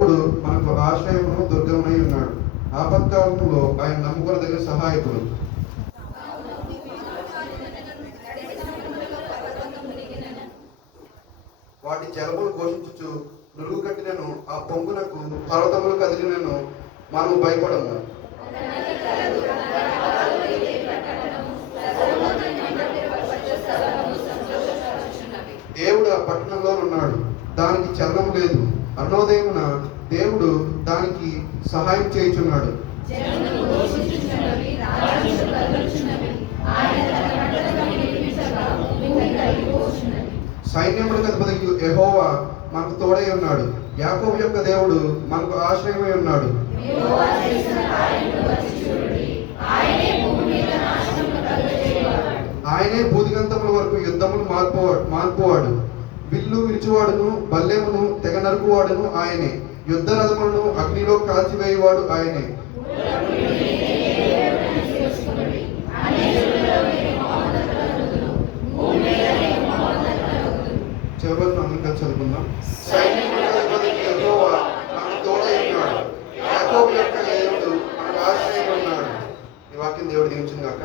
ఇప్పుడు మనకు ఆశ్రయమును దుర్గమై ఉన్నాడు. ఆపత్కాలంలో ఆయన నమ్ముకొనదగిన సహాయకుడు. వాటి జలములు ఘోషించుచు నురుగు కట్టినను ఆ పొంగునకు పర్వతములు కదిలినను మనము భయపడము. దేవుడు ఆ పట్టణంలో ఉన్నాడు, దానికి చలనం లేదు. అరుణోదయమున దేవుడు దానికి సహాయం చేయుచున్నాడు. సైన్యములకు అధిపతి యెహోవా మనకు తోడై ఉన్నాడు. యాకోబు యొక్క దేవుడు మనకు ఆశ్రయమై ఉన్నాడు. ఆయనే భూదిగంతముల వరకు యుద్ధములు మార్పువాడు. విల్లు విరిచువాడును బల్లెమును తెగ నరుకువాడును ఆయనే. యుద్ధ రథములను అగ్నిలో కాల్చివేయువాడు ఆయనే. చివరి అందరం చదువుకుందాం. యెహోవా మనకు తోడై ఉన్నాడు. యాకోబు యొక్క దేవుడు మనకు ఆశ్రయం ఉన్నాడు. ఈ వాక్యం దేవుడు దీవించును గాక.